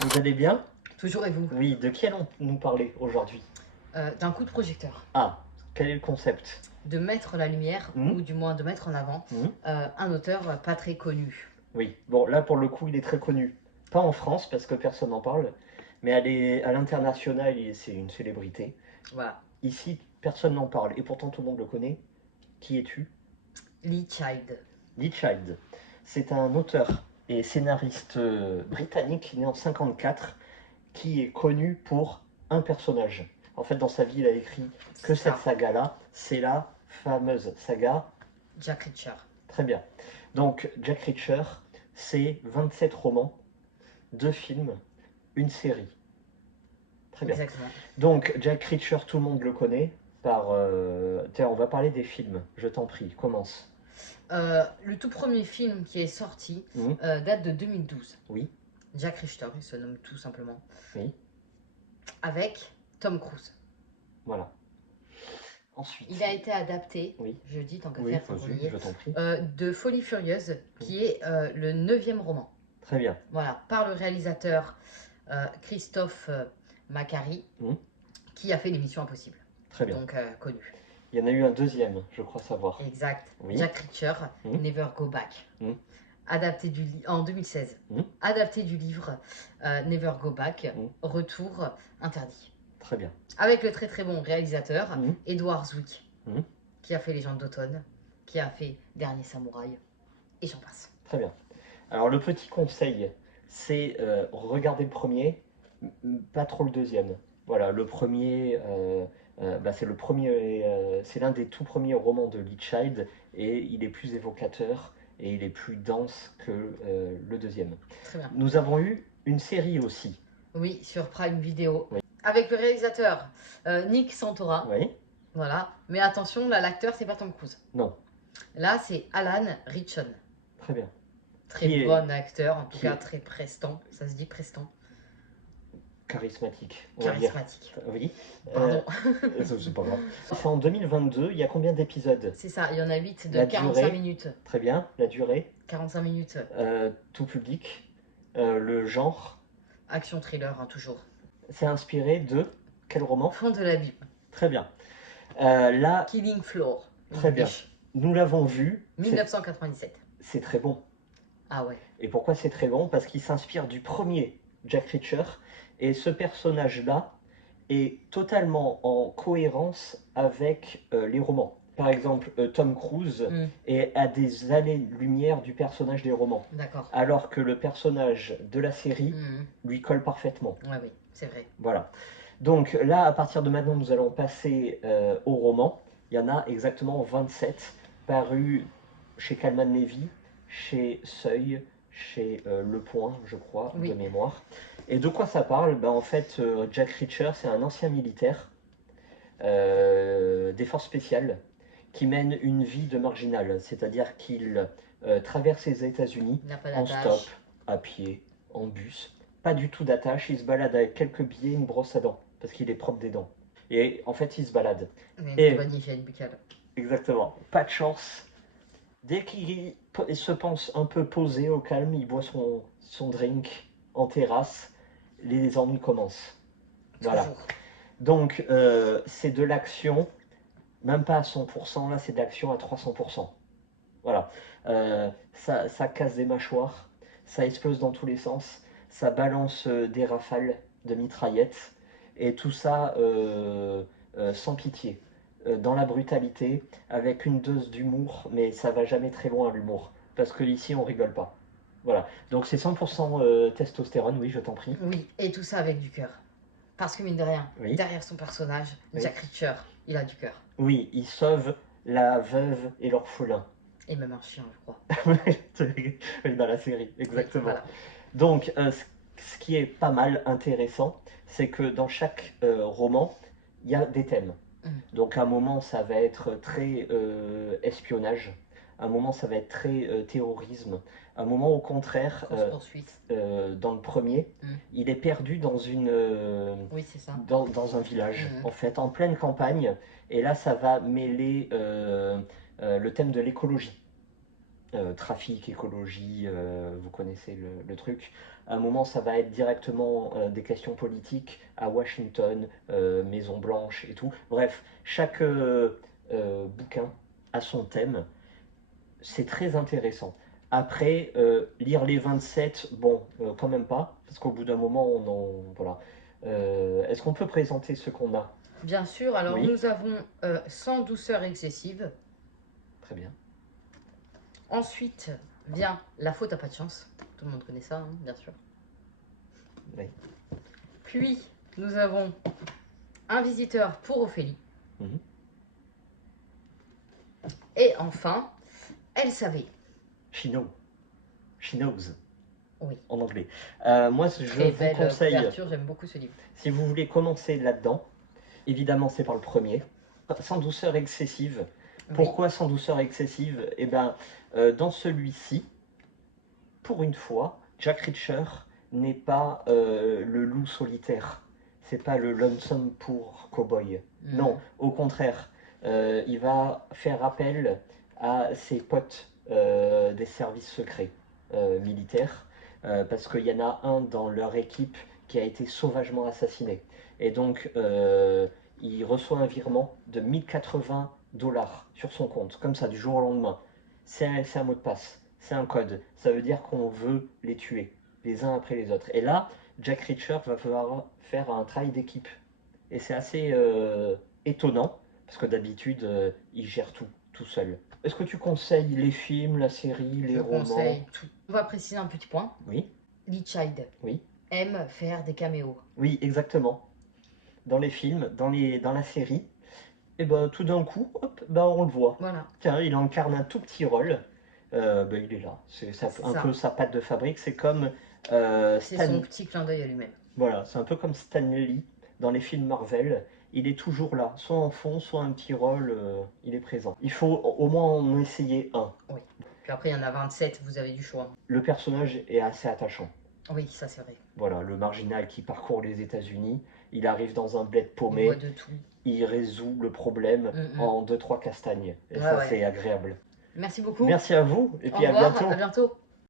Vous allez bien? Toujours et vous? Oui, de qui allons-nous parler aujourd'hui? D'un coup de projecteur. Ah, quel est le concept? De mettre la lumière, Hmm. ou du moins de mettre en avant, Hmm. un auteur pas très connu. Oui, bon, là pour le coup, il est très connu. Pas en France parce que personne n'en parle, mais à l'international, c'est une célébrité. Voilà. Ici, personne n'en parle et pourtant tout le monde le connaît. Qui es-tu? Lee Child. Lee Child. C'est un auteur et scénariste britannique né en 54 qui est connu pour un personnage. En fait, dans sa vie, il a écrit que cette Ça. saga-là. C'est la fameuse saga. Jack Reacher. Très bien. Donc, Jack Reacher, c'est 27 romans, 2 films, une série. Très bien. Exactement. Donc, Jack Reacher, tout le monde le connaît. Tiens, on va parler des films. Je t'en prie, commence. Le tout premier film qui est sorti Mhm. date de 2012. Oui, Jack Reacher, il se nomme tout simplement. oui, Avec Tom Cruise. voilà. Ensuite, Il a été adapté, oui, je dis tant qu'à oui, faire, tant qu'on vas-y, y est, je t'en prie. de Folie Furieuse, qui est le 9e roman. Très bien. Voilà, par le réalisateur Christophe Macari, Mhm. qui a fait l'émission Impossible. Très bien. Donc connu. Il y en a eu un deuxième, je crois savoir. Exact. Oui. Jack Reacher, Mhm. Never Go Back. Mhm. Adapté en 2016. Mhm. Adapté du livre Never Go Back, Mhm. Retour interdit. Très bien. Avec le très très bon réalisateur Mhm. Edward Zwick, Mhm. qui a fait Les Gens d'automne, qui a fait Dernier Samouraï, et j'en passe. Très bien. Alors le petit conseil, c'est regarder le premier, pas trop le deuxième. Voilà, le premier, c'est le premier, c'est l'un des tout premiers romans de Lee Child et il est plus évocateur et il est plus dense que le deuxième. Très bien. Nous avons eu une série aussi. Oui, sur Prime Video. Oui. Avec le réalisateur Nick Santora. Oui? Voilà. Mais attention, là, l'acteur, c'est pas Tom Cruise. Non. Là, c'est Alan Ritchson. Très bien. Très Qui est- bon acteur, en tout qui cas est- très prestant. Ça se dit prestant. Charismatique, on va dire. Charismatique. Oui. Pardon. C'est pas grave. C'est en 2022, il y a combien d'épisodes? C'est ça, il y en a 8 de La 45 durée. minutes. Très bien, la durée, 45 minutes. tout public, le genre. Action thriller, hein, toujours. C'est inspiré de quel roman? Fond de la Bible. Très bien. Là, Killing Floor. très bien. Biche. Nous l'avons vu. 1997. C'est très bon. Ah ouais. Et pourquoi c'est très bon? Parce qu'il s'inspire du premier Jack Reacher. Et ce personnage-là est totalement en cohérence avec les romans. Par exemple, Tom Cruise est à des années-lumière du personnage des romans. D'accord. Alors que le personnage de la série lui colle parfaitement. Ouais, oui, c'est vrai. Voilà. Donc là, à partir de maintenant, nous allons passer au roman. Il y en a exactement 27 parus chez Calman Levy, chez Seuil, chez Le Point, je crois, Oui. de mémoire. Et de quoi ça parle? En fait, Jack Reacher, c'est un ancien militaire des forces spéciales qui mène une vie de marginal, c'est-à-dire qu'il traverse les États-Unis Il n'a pas en d'attache. stop, à pied, en bus. Pas du tout d'attache, il se balade avec quelques billets, une brosse à dents, parce qu'il est propre des dents. Et en fait, il se balade. Mais Et- une bonne hygiène buccale. Exactement. Pas de chance. Dès qu'il se pense un peu posé au calme, il boit son drink en terrasse, les ennuis commencent. Voilà. Toujours. Donc, c'est de l'action, même pas à 100%, là c'est de l'action à 300%. Voilà. Ça casse des mâchoires, ça explose dans tous les sens, ça balance des rafales de mitraillettes, et tout ça sans pitié, dans la brutalité, avec une dose d'humour, mais ça va jamais très loin l'humour, parce que ici on rigole pas. Voilà. Donc c'est 100% testostérone, oui, je t'en prie. Oui, et tout ça avec du cœur. Parce que mine de rien, Oui. derrière son personnage, Oui. Jack Reacher, il a du cœur. Oui, il sauve la veuve et l'orphelin. Et même un chien, je crois. Oui, dans la série, exactement. Oui, voilà. Donc, ce qui est pas mal intéressant, c'est que dans chaque roman, il y a des thèmes. Donc, à un moment, ça va être très espionnage. À un moment, ça va être très terrorisme. À un moment, au contraire, Course-poursuite. dans le premier, il est perdu dans Oui, c'est ça. dans un village, en fait, en pleine campagne. Et là, ça va mêler le thème de l'écologie. trafic, écologie, vous connaissez le truc. À un moment, ça va être directement des questions politiques à Washington, Maison Blanche et tout. Bref, chaque bouquin a son thème. C'est très intéressant. Après, lire les 27, bon, quand même pas, parce qu'au bout d'un moment, on en... Voilà. Est-ce qu'on peut présenter ce qu'on a? Bien sûr, alors Oui, nous avons Sans douceur excessive. très bien. Ensuite vient La faute à pas de chance. Tout le monde connaît ça, hein, bien sûr. Oui. Puis nous avons Un visiteur pour Ophélie. Mhm. Et enfin, Elle savait. She knows. She knows, Oui, en anglais. Moi, je très vous belle conseille, couverture, j'aime beaucoup ce livre. si vous voulez commencer là-dedans, évidemment, c'est par le premier. Sans douceur excessive. Oui. Pourquoi sans douceur excessive? Eh bien, dans celui-ci, pour une fois, Jack Reacher n'est pas le loup solitaire. C'est pas le lonesome pour cowboy. Non, au contraire, il va faire appel à ses potes des services secrets militaires, parce qu'il y en a un dans leur équipe qui a été sauvagement assassiné. Et donc, il reçoit un virement de 1080 $ sur son compte, comme ça, du jour au lendemain. C'est un mot de passe, c'est un code. Ça veut dire qu'on veut les tuer, les uns après les autres. Et là, Jack Reacher va falloir faire un travail d'équipe. Et c'est assez étonnant, parce que d'habitude, il gère tout seul. Est-ce que tu conseilles les films, la série, les Je romans? conseille tout. On va préciser un petit point. Oui, Lee Child oui, aime faire des caméos. oui, exactement. Dans les films, dans la série, et ben tout d'un coup, hop, ben on le voit. Voilà, Tiens, il incarne un tout petit rôle. Ben, il est là. C'est c'est un ça. peu sa patte de fabrique. C'est comme C'est Stan. son petit clin d'œil à lui-même. Voilà, c'est un peu comme Stan Lee dans les films Marvel. Il est toujours là, soit en fond, soit un petit rôle. Il est présent. Il faut au moins en essayer un. Oui. Puis après, il y en a 27, vous avez du choix. Le personnage est assez attachant. Oui, ça c'est vrai. Voilà, le marginal qui parcourt les États-Unis. Il arrive dans un bled Il paumé. voit de tout. Il résout le problème en 2-3 castagnes. Et Ouais, ça, ouais. c'est agréable. Merci beaucoup. Merci à vous, et Au puis à revoir, bientôt. à bientôt.